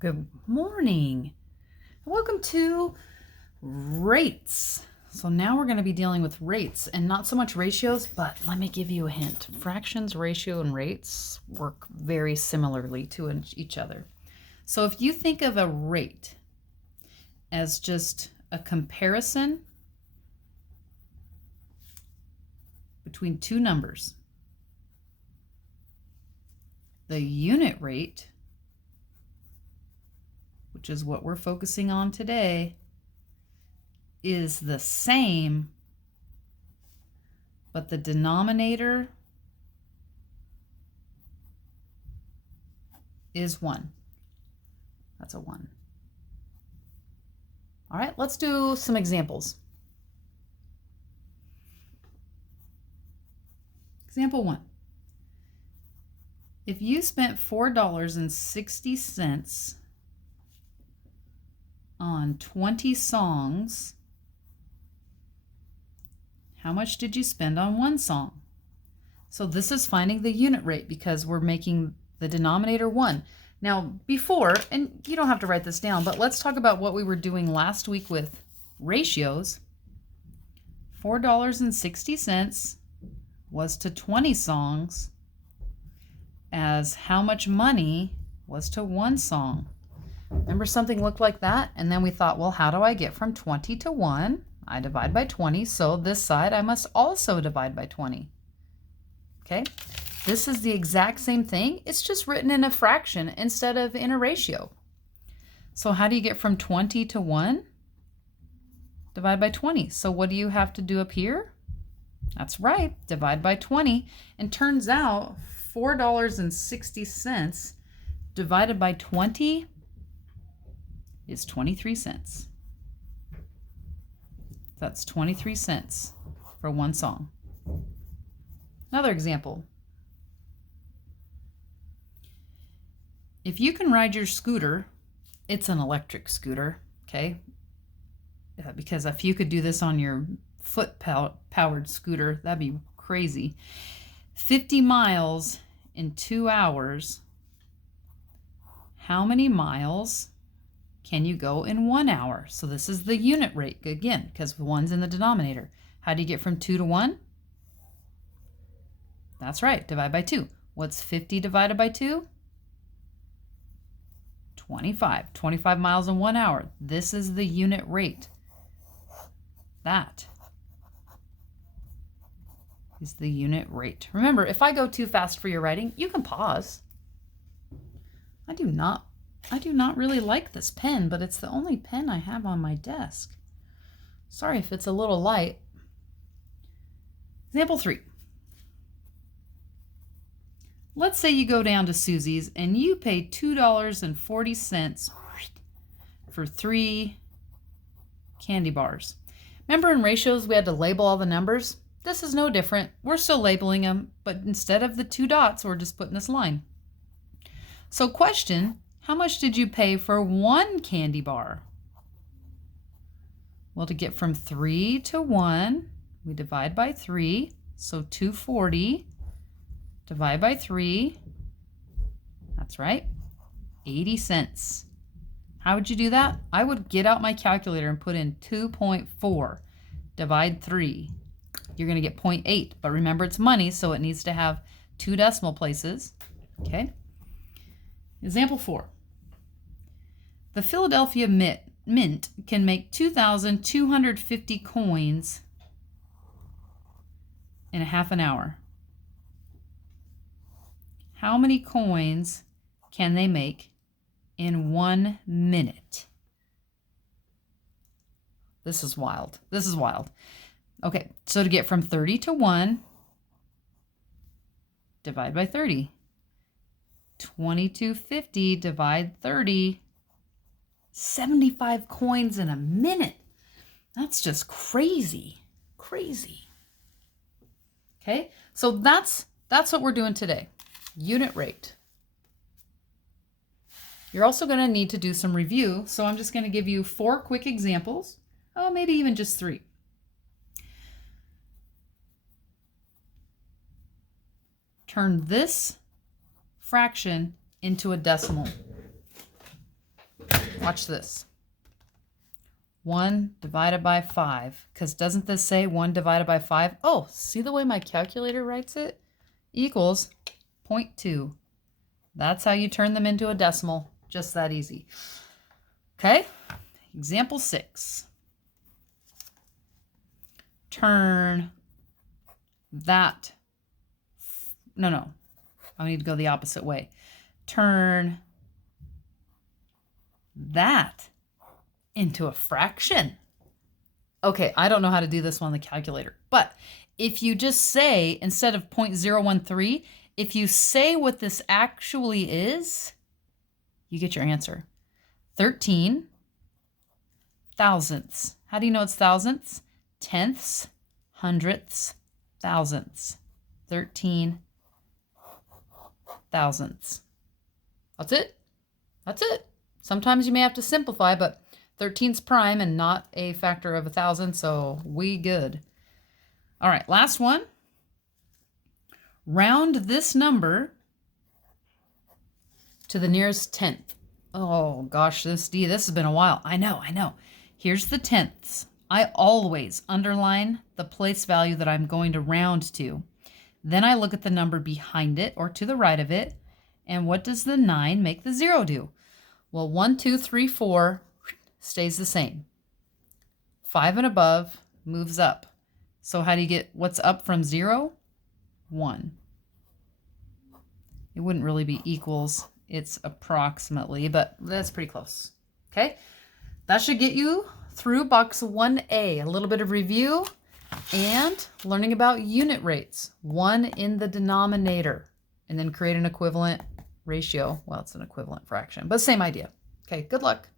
Good morning. Welcome to rates. So now we're going to be dealing with rates and not so much ratios, but let me give you a hint. Fractions, ratio, and rates work very similarly to each other. So if you think of a rate as just a comparison between two numbers, the unit rate, which is what we're focusing on today, is the same, but the denominator is 1. That's a 1. All right, let's do some examples. Example 1. If you spent $4.60 on 20 songs, how much did you spend on one song? So this is finding the unit rate because we're making the denominator 1. Now before, and you don't have to write this down, but let's talk about what we were doing last week with ratios. $4.60 was to 20 songs as how much money was to one song. Remember, something looked like that? And then we thought, well, how do I get from 20 to 1? I divide by 20, so this side I must also divide by 20. Okay, this is the exact same thing. It's just written in a fraction instead of in a ratio. So how do you get from 20 to 1? Divide by 20. So what do you have to do up here? That's right, divide by 20. And turns out $4.60 divided by 20 is 23 cents. That's 23 cents for one song. Another example. If you can ride your scooter, it's an electric scooter, okay? Because if you could do this on your foot-powered scooter, that'd be crazy. 50 miles in 2 hours. How many miles can you go in 1 hour? So this is the unit rate again, because 1's in the denominator. How do you get from 2 to 1? That's right, divide by 2. What's 50 divided by 2? 25. 25 miles in 1 hour. This is the unit rate. That is the unit rate. Remember, if I go too fast for your writing, you can pause. I do not really like this pen, but it's the only pen I have on my desk. Sorry if it's a little light. Example 3. Let's say you go down to Susie's and you pay $2.40 for 3 candy bars. Remember in ratios we had to label all the numbers? This is no different. We're still labeling them, but instead of the 2 dots, we're just putting this line. So question, how much did you pay for 1 candy bar? Well, to get from 3 to 1, we divide by 3, so $2.40. Divide by 3, that's right, 80 cents. How would you do that? I would get out my calculator and put in 2.4, divide 3. You're going to get 0.8, but remember it's money, so it needs to have 2 decimal places. Okay. Example 4. The Philadelphia Mint can make 2,250 coins in a half an hour. How many coins can they make in 1 minute? This is wild. This is wild. Okay, so to get from 30 to 1, divide by 30. 2250 divide 30. 75 coins in a minute. That's just crazy. Crazy. Okay, so that's what we're doing today. Unit rate. You're also going to need to do some review, so I'm just going to give you 4 quick examples. Oh, maybe even just 3. Turn this fraction into a decimal. Watch this. 1 divided by 5. Because doesn't this say 1 divided by 5? Oh, see the way my calculator writes it? Equals 0.2. That's how you turn them into a decimal. Just that easy. Okay, example 6. Turn that. No. I need to go the opposite way. Turn that into a fraction. Okay, I don't know how to do this one on the calculator, but if you just say, instead of 0.013, if you say what this actually is, you get your answer. 13 thousandths. How do you know it's thousandths? Tenths, hundredths, thousandths. 13 thousandths. That's it. That's it. Sometimes you may have to simplify, but 13's prime and not a factor of 1,000, so we good. All right, last one. Round this number to the nearest tenth. Oh gosh, this has been a while. I know. Here's the tenths. I always underline the place value that I'm going to round to. Then I look at the number behind it or to the right of it. And what does the 9 make the 0 do? Well, 1, 2, 3, 4 stays the same. 5 and above moves up. So how do you get what's up from 0? 1. It wouldn't really be equals. It's approximately, but that's pretty close. Okay, that should get you through box 1A. A little bit of review and learning about unit rates. 1 in the denominator, and then create an equivalent ratio. Well, it's an equivalent fraction, but same idea. Okay, good luck.